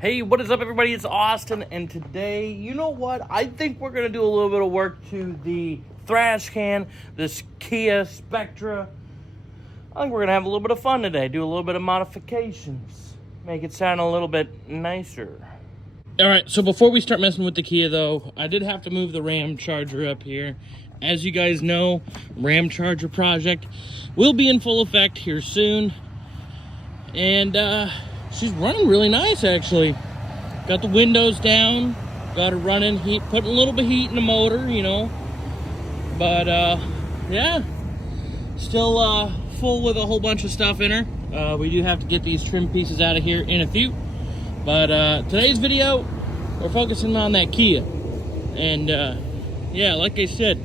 Hey, what is up, everybody? It's Austin, and today, you know what? I think we're gonna do a little bit of work to the ThrashCan, this Kia Spectra. I think we're gonna have a little bit of fun today, do a little bit of modifications, make it sound a little bit nicer. All right, so before we start messing with the Kia, though, I did have to move the Ram charger up here. As you guys know, Ram charger project will be in full effect here soon, and she's running really nice, actually. Got the windows down, got her running, putting a little bit of heat in the motor, you know. But yeah, still full with a whole bunch of stuff in her. We do have to get these trim pieces out of here in a few. But today's video, we're focusing on that Kia. And yeah, like I said,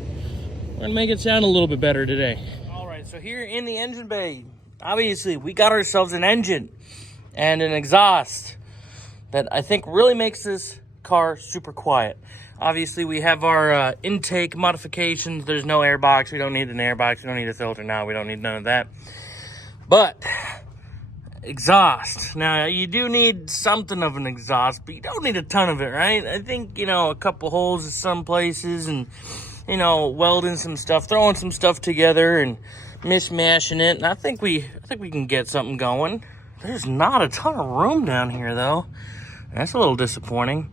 we're gonna make it sound a little bit better today. All right, so here in the engine bay, obviously we got ourselves an engine and an exhaust that I think really makes this car super quiet. Obviously, we have our intake modifications. There's no airbox. We don't need an airbox. We don't need a filter now. We don't need none of that. But exhaust. Now, you do need something of an exhaust, but you don't need a ton of it, right? I think, you know, a couple holes in some places and, you know, welding some stuff, throwing some stuff together and mishmashing it. And I think we can get something going. There's not a ton of room down here, though. That's a little disappointing.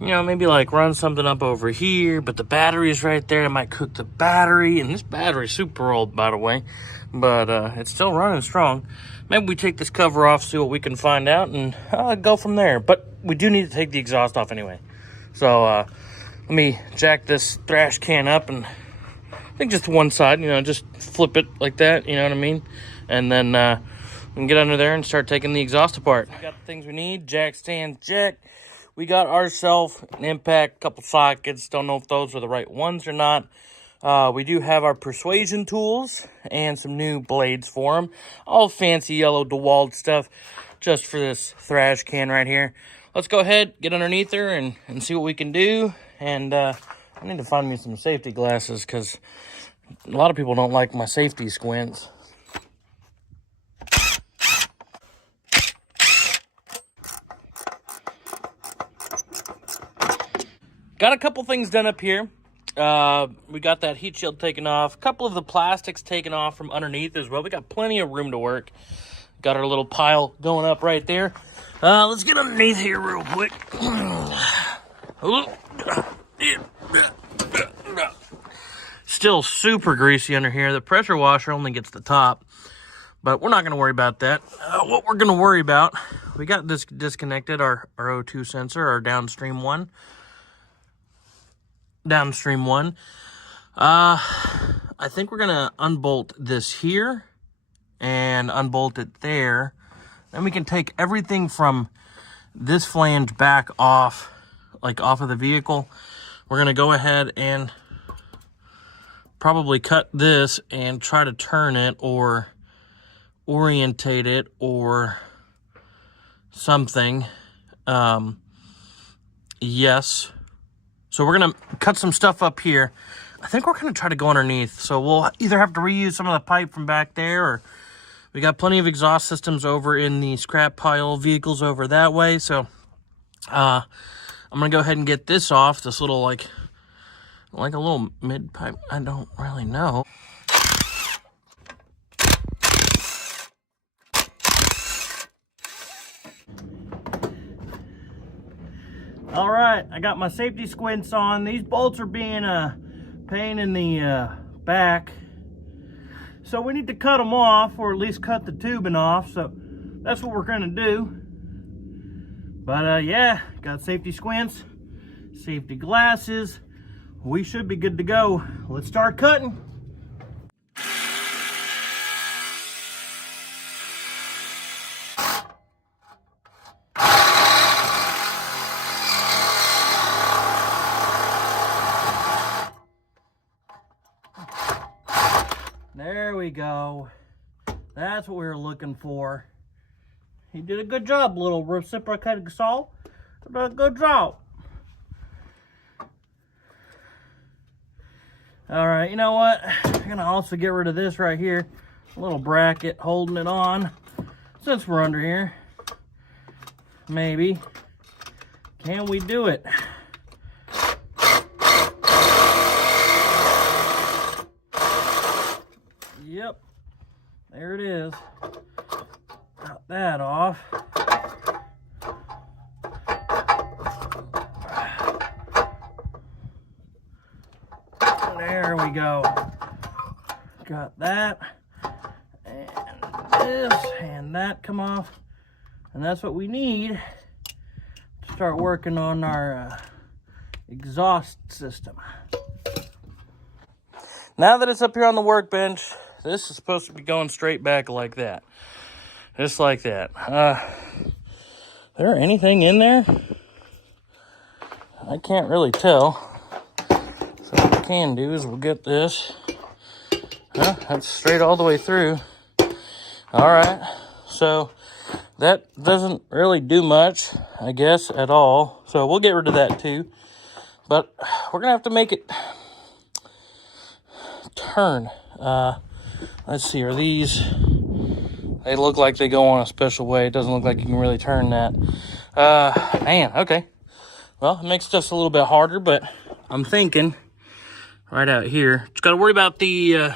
You know, maybe like run something up over here, but the battery's right there. I might cook the battery, and this battery's super old, by the way, but it's still running strong. Maybe we take this cover off, see what we can find out, and go from there. But we do need to take the exhaust off anyway. So let me jack this ThrashCan up, and I think just one side, you know, just flip it like that, you know what I mean? And then we can get under there and start taking the exhaust apart. We got the things we need: jack stand, jack. We got ourselves an impact, couple sockets. Don't know if those are the right ones or not. We do have our persuasion tools and some new blades for them. All fancy yellow DeWalt stuff just for this ThrashCan right here. Let's go ahead, get underneath her and see what we can do. And I need to find me some safety glasses because a lot of people don't like my safety squints. Got a couple things done up here. We got that heat shield taken off. A couple of the plastics taken off from underneath as well. We got plenty of room to work. Got our little pile going up right there. Let's get underneath here real quick. Still super greasy under here. The pressure washer only gets the top, but we're not going to worry about that. What we're going to worry about, we got this disconnected, our O2 sensor, our downstream one. I think we're gonna unbolt this here and unbolt it there. Then we can take everything from this flange back off, like off of the vehicle. We're gonna go ahead and probably cut this and try to turn it or orientate it or something. Yes. So we're going to cut some stuff up here. I think we're going to try to go underneath. So we'll either have to reuse some of the pipe from back there, or we got plenty of exhaust systems over in the scrap pile, vehicles over that way. So I'm going to go ahead and get this off, this little like a little mid pipe. I don't really know. All right, I got my safety squints on. These bolts are being a pain in the back. So we need to cut them off, or at least cut the tubing off. So that's what we're gonna do. But yeah, got safety squints, safety glasses. We should be good to go. Let's start cutting. There we go. That's what we were looking for. You did a good job, little reciprocating saw. Did a good job. All right, you know what? I'm gonna also get rid of this right here. A little bracket holding it on. Since we're under here. maybe. Can we do it? Yep, there it is. Got that off. There we go. Got that. And this and that come off. And that's what we need to start working on our exhaust system. Now that it's up here on the workbench, this is supposed to be going straight back like that. Just like that. There anything in there? I can't really tell. So what we can do is we'll get this. That's straight all the way through. All right. So that doesn't really do much, I guess, at all. So we'll get rid of that too. But we're going to have to make it turn. Let's see, are these... They look like they go on a special way. It doesn't look like you can really turn that. Man, okay. Well, it makes stuff a little bit harder, but I'm thinking right out here. Just got to worry about the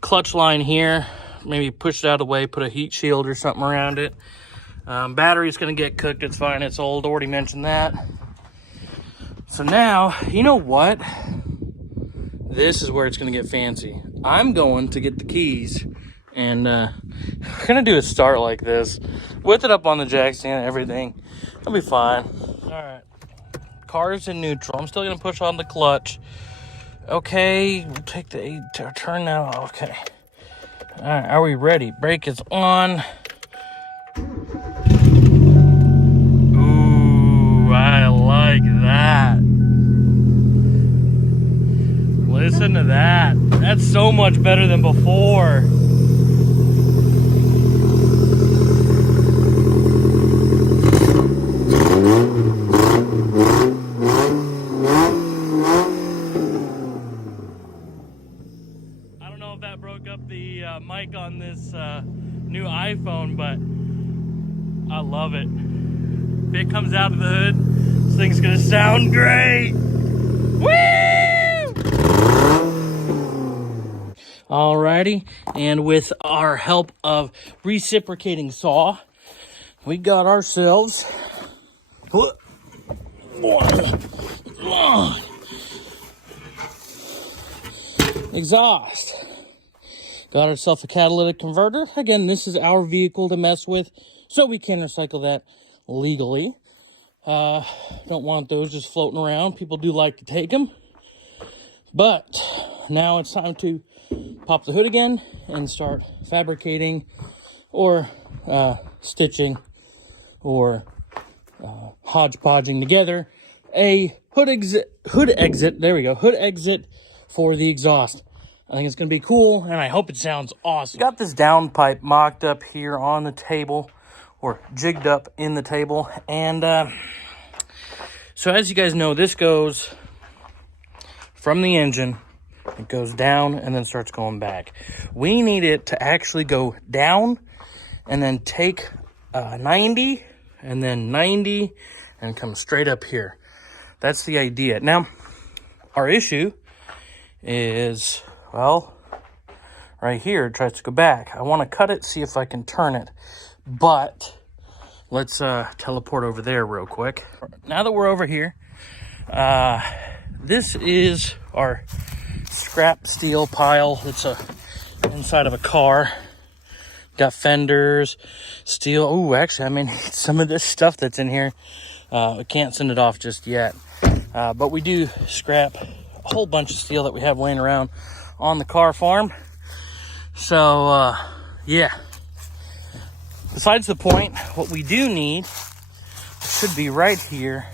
clutch line here. Maybe push it out of the way, put a heat shield or something around it. Battery's going to get cooked. It's fine. It's old. Already mentioned that. So now, you know what? This is where it's going to get fancy. I'm going to get the keys. And we're going to do a start like this. With it up on the jack stand and everything. It'll be fine. Alright. Car's in neutral. I'm still going to push on the clutch. Okay. We'll take the 8 to turn now. Okay. Alright. Are we ready? Brake is on. Ooh. I like that. Listen to that. That's so much better than before. Mic on this new iPhone, but I love it. If it comes out of the hood, this thing's gonna sound great. Woo! Alrighty, and with our help of reciprocating saw, we got ourselves exhaust. Got ourselves a catalytic converter. Again, this is our vehicle to mess with, so we can recycle that legally. Don't want those just floating around. People do like to take them. But now it's time to pop the hood again and start fabricating or stitching or hodgepodging together a hood exit. There we go. Hood exit for the exhaust. I think it's going to be cool, and I hope it sounds awesome. Got this downpipe mocked up here on the table, or jigged up in the table. And so as you guys know, this goes from the engine. It goes down and then starts going back. We need it to actually go down and then take 90 and then 90 and come straight up here. That's the idea. Now, our issue is... well, right here, it tries to go back. I want to cut it, see if I can turn it. But let's teleport over there real quick. Now that we're over here, this is our scrap steel pile that's inside of a car. Got fenders, steel. Oh, actually, I may need some of this stuff that's in here. We can't send it off just yet. But we do scrap a whole bunch of steel that we have laying around on the car farm. So yeah, besides the point, what we do need should be right here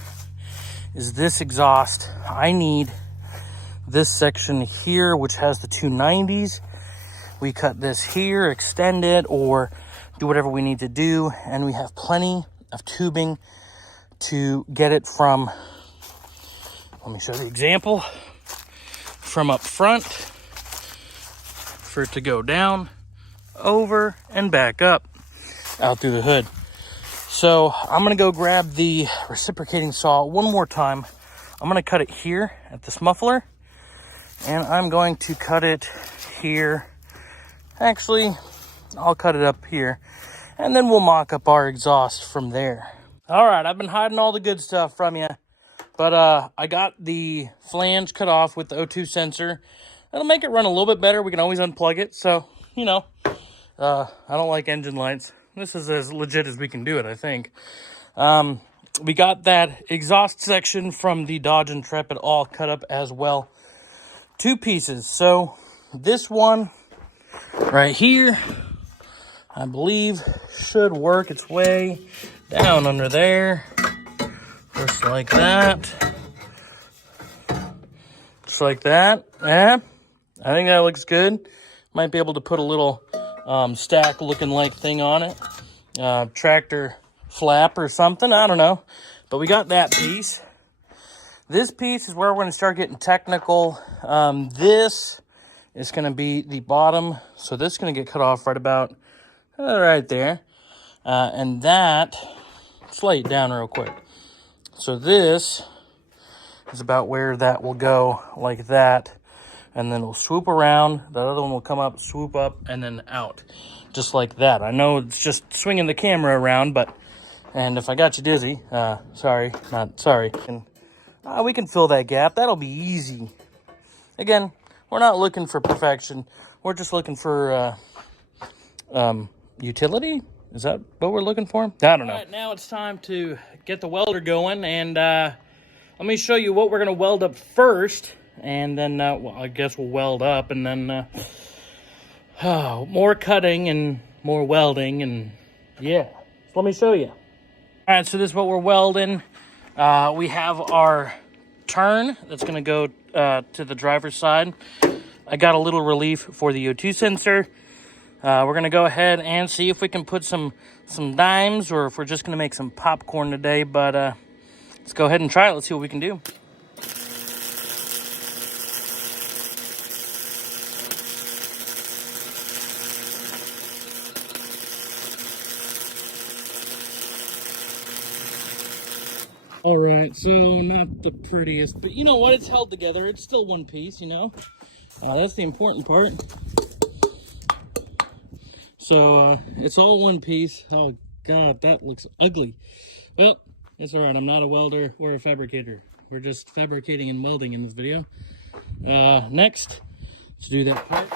is this exhaust. I need this section here, which has the 290s. We cut this here, extend it, or do whatever we need to do, and we have plenty of tubing to get it from, let me show you the example, from up front for it to go down, over, and back up, out through the hood. So I'm gonna go grab the reciprocating saw one more time. I'm gonna cut it here at this muffler, and I'm going to cut it here. Actually, I'll cut it up here, and then we'll mock up our exhaust from there. All right, I've been hiding all the good stuff from you, but I got the flange cut off with the O2 sensor. That'll make it run a little bit better. We can always unplug it, so, you know, I don't like engine lights. This is as legit as we can do it, I think. We got that exhaust section from the Dodge Intrepid all cut up as well. 2 pieces. So this one right here, I believe, should work its way down under there. Just like that. Just like that. Yeah, I think that looks good. Might be able to put a little stack looking like thing on it. Tractor flap or something, I don't know. But we got that piece. This piece is where we're going to start getting technical. This is going to be the bottom. So this is going to get cut off right about right there. And that, let's lay it down real quick. So this is about where that will go, like that. And then it'll swoop around. That other one will come up, swoop up, and then out. Just like that. I know it's just swinging the camera around, but... And if I got you dizzy, sorry, not sorry. And, we can fill that gap. That'll be easy. Again, we're not looking for perfection. We're just looking for utility. Is that what we're looking for? I don't know. All right, now it's time to get the welder going. And let me show you what we're going to weld up first. And then, well, I guess we'll weld up. And then more cutting and more welding. And yeah, so let me show you. All right, so this is what we're welding. We have our turn that's going to go to the driver's side. I got a little relief for the O2 sensor. We're going to go ahead and see if we can put some dimes or if we're just going to make some popcorn today. But let's go ahead and try it. Let's see what we can do. All right, so not the prettiest, but you know what? It's held together. It's still one piece, you know? That's the important part. So it's all one piece. Oh, God, that looks ugly. Well, it's all right. I'm not a welder or a fabricator. We're just fabricating and welding in this video. Next, let's do that part.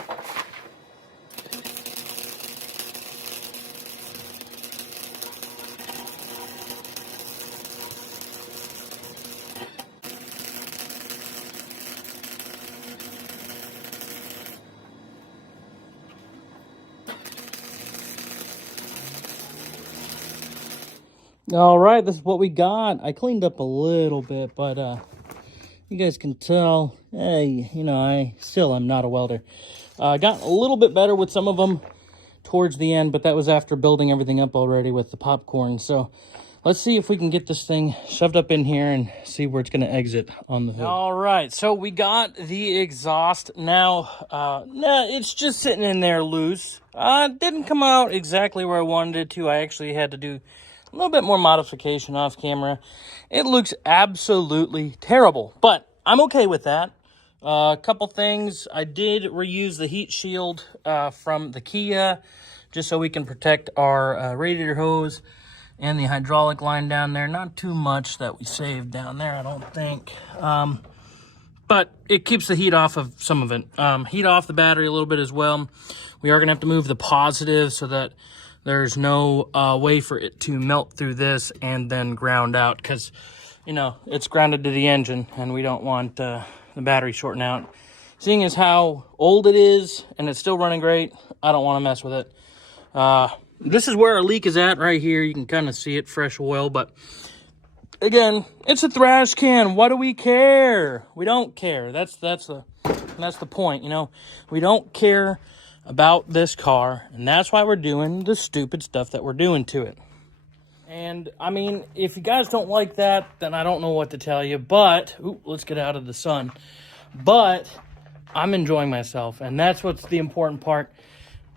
All right, this is what we got. I cleaned up a little bit, but you guys can tell, hey, you know, I still am not a welder. Got a little bit better with some of them towards the end, but that was after building everything up already with the popcorn. So let's see if we can get this thing shoved up in here and see where it's going to exit on the hood. All right, so we got the exhaust. Now, it's just sitting in there loose. Didn't come out exactly where I wanted it to. I actually had to do a little bit more modification off camera. It looks absolutely terrible, but I'm okay with that. A couple things. I did reuse the heat shield from the Kia just so we can protect our radiator hose and the hydraulic line down there. Not too much that we saved down there, I don't think. But it keeps the heat off of some of it. Heat off the battery a little bit as well. We are going to have to move the positive so that there's no way for it to melt through this and then ground out because, you know, it's grounded to the engine and we don't want the battery shorting out. Seeing as how old it is and it's still running great, I don't want to mess with it. This is where our leak is at right here. You can kind of see it, fresh oil, but again, it's a ThrashCan. What do we care? We don't care. That's the point, you know. We don't care about this car, and that's why we're doing the stupid stuff that we're doing to it. And I mean, if you guys don't like that, then I don't know what to tell you, but let's get out of the sun. But I'm enjoying myself, and that's what's the important part.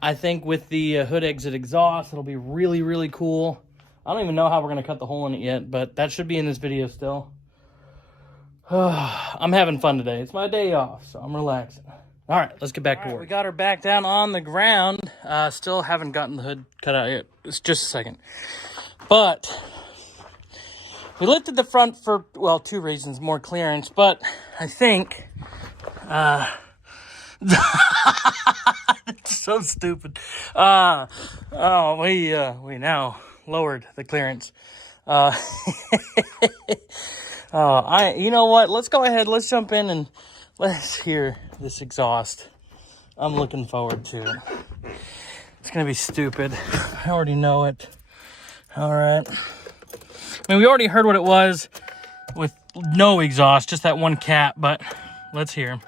I think with the hood exit exhaust, it'll be really, really cool. I don't even know how we're going to cut the hole in it yet, but that should be in this video still. I'm having fun today. It's my day off, so I'm relaxing. All right, let's get back to work. We got her back down on the ground. Still haven't gotten the hood cut out yet. It's just a second. But we lifted the front for, well, 2 reasons. More clearance, but I think... it's so stupid. We now lowered the clearance. You know what? Let's go ahead. Let's jump in and let's hear this exhaust. I'm looking forward to it. It's gonna be stupid. I already know it. All right. I mean, we already heard what it was with no exhaust, just that one cap. But let's hear.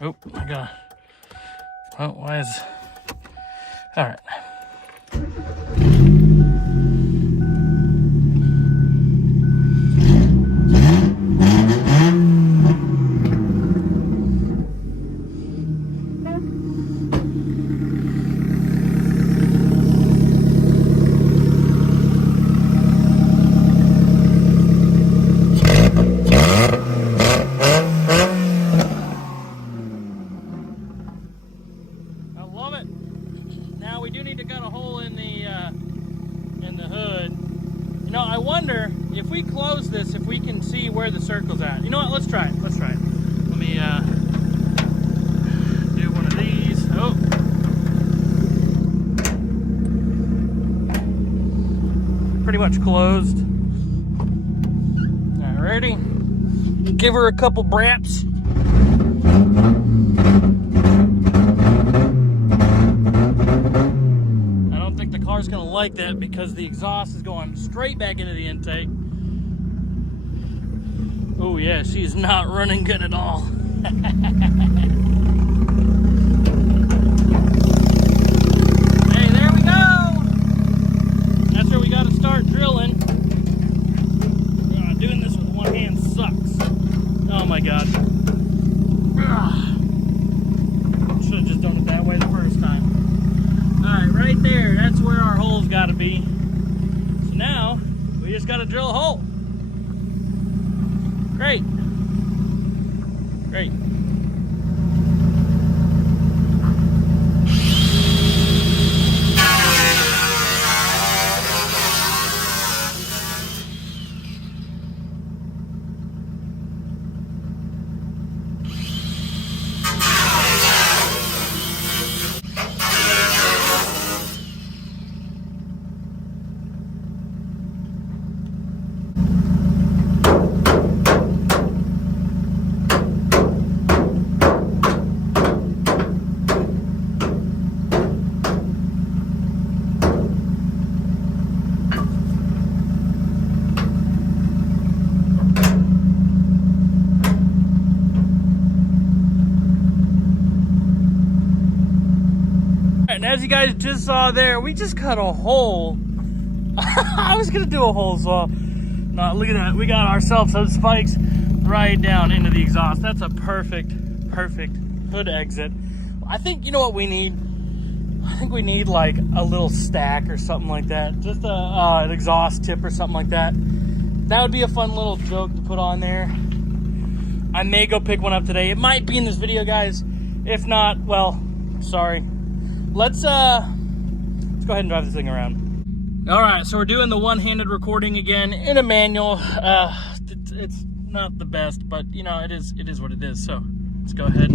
Oh, I got. Oh, why is? All right. I wonder if we close this, if we can see where the circle's at. You know what? Let's try it. Let's try it. Let me do one of these. Oh. Pretty much closed. Alrighty. Give her a couple braps. Car's gonna like that because the exhaust is going straight back into the intake. Oh yeah, she's not running good at all. Hey, there we go. That's where we got to start drilling. Doing this with one hand sucks. Oh my god. Should have just done it that way the first time. Alright, right there, that's where our hole's got to be. So now, we just got to drill a hole. Great. Great. And as you guys just saw there, we just cut a hole. I was gonna do a hole saw. No, look at that. We got ourselves some spikes right down into the exhaust. That's a perfect hood exit. I think, you know what we need? I think we need like a little stack or something like that. Just an exhaust tip or something like that. That would be a fun little joke to put on there. I may go pick one up today. It might be in this video, guys. If not, well, sorry. Let's go ahead and drive this thing around. All right, so we're doing the one-handed recording again in a manual. It's not the best, but you know, it is what it is. So let's go ahead.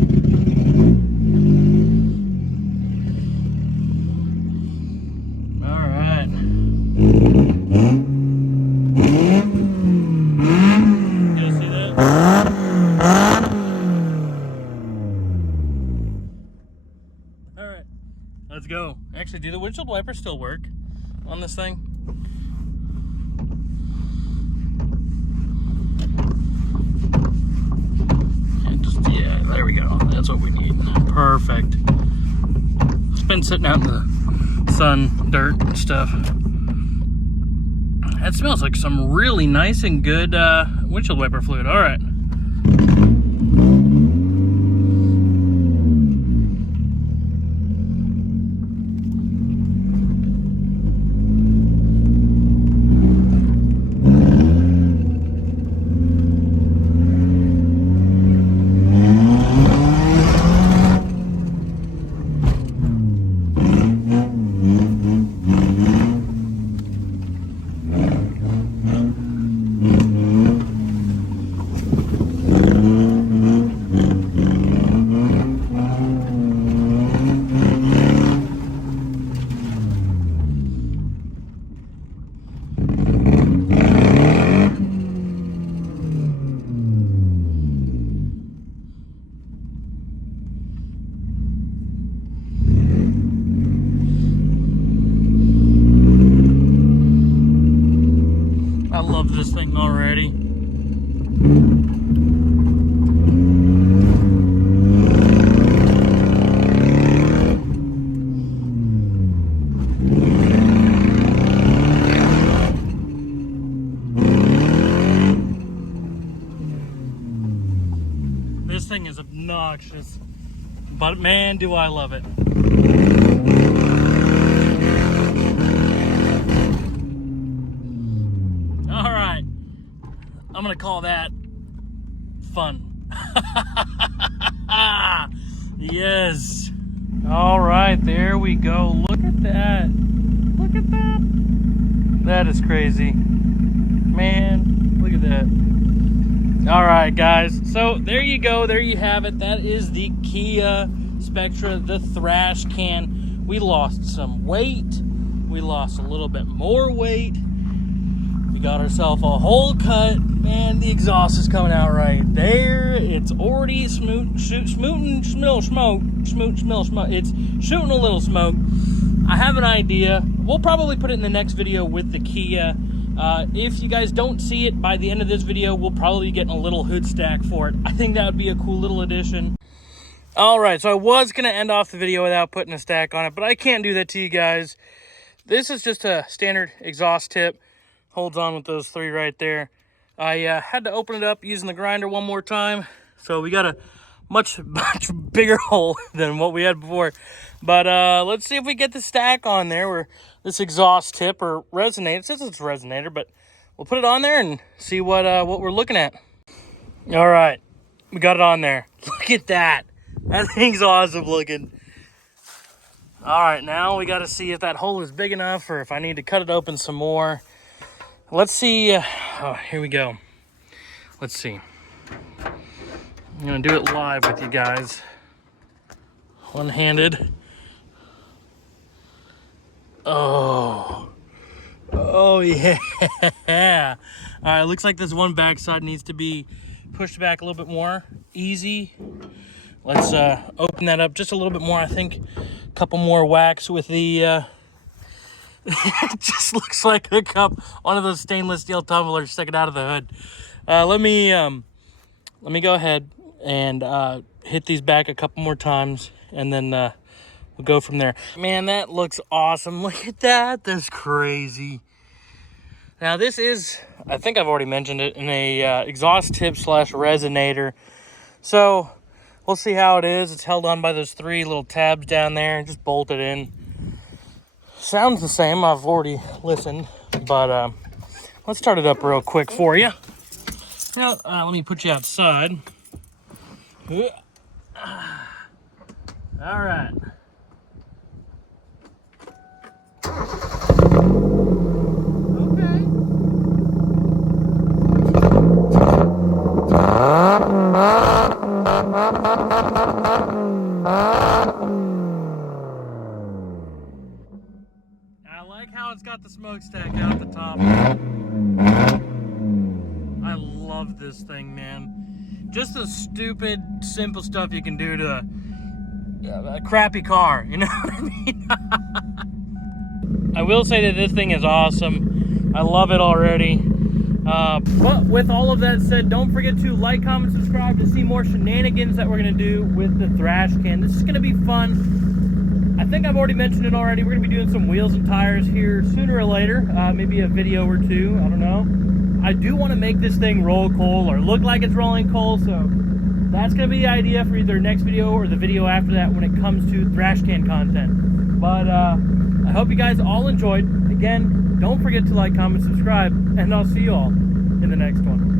All right. You guys see that? Let's go. Actually, do the windshield wipers still work on this thing? Yeah, there we go. That's what we need. Perfect. It's been sitting out in the sun, dirt, and stuff. That smells like some really nice and good windshield wiper fluid. All right. this thing already. This thing is obnoxious, but man, do I love it. All right, I'm gonna call that fun. Yes. All right, there we go. Look at that. Look at that. That is crazy. Man, look at that. All right, guys. So there you go. There you have it. That is the Kia Spectra, the ThrashCan. We lost some weight. We lost a little bit more weight. We got ourselves a hole cut. Man, the exhaust is coming out right there. It's already smooting, smell smoke. It's shooting a little smoke. I have an idea. We'll probably put it in the next video with the Kia. If you guys don't see it by the end of this video, we'll probably be getting a little hood stack for it. I think that would be a cool little addition. All right, so I was going to end off the video without putting a stack on it, but I can't do that to you guys. This is just a standard exhaust tip. Holds on with those three right there. I had to open it up using the grinder one more time, so we got a much bigger hole than what we had before. But let's see if we get the stack on there where this exhaust tip or resonator. It says it's resonator, but we'll put it on there and see what we're looking at. All right, we got it on there. Look at that. That thing's awesome looking. All right, now we got to see if that hole is big enough or if I need to cut it open some more. Let's see. Oh, here we go. Let's see. I'm going to do it live with you guys. One-handed. Oh. Oh, yeah. All right, looks like this one backside needs to be pushed back a little bit more. Easy. Let's open that up just a little bit more. I think a couple more whacks with the... It just looks like a cup, one of those stainless steel tumblers sticking out of the hood. Let me go ahead and hit these back a couple more times, and then we'll go from there. Man, that looks awesome. Look at that. That's crazy. Now this is, I think I've already mentioned it, in a exhaust tip / resonator. So we'll see how it is. It's held on by those three little tabs down there. Just bolt it in. Sounds the same. I've already listened, but let's start it up real quick for you. Now, let me put you outside. All right. Okay. I like how it's got the smokestack out at the top. I love this thing, man. Just the stupid, simple stuff you can do to a crappy car, you know what I mean? I will say that this thing is awesome. I love it already. But with all of that said, don't forget to like, comment, subscribe to see more shenanigans that we're going to do with the ThrashCan. This is going to be fun. I think I've already mentioned it already. We're going to be doing some wheels and tires here sooner or later. Maybe a video or two. I don't know. I do want to make this thing roll coal or look like it's rolling coal, so that's going to be the idea for either next video or the video after that when it comes to ThrashCan content. But I hope you guys all enjoyed. Again, don't forget to like, comment, subscribe, and I'll see you all in the next one.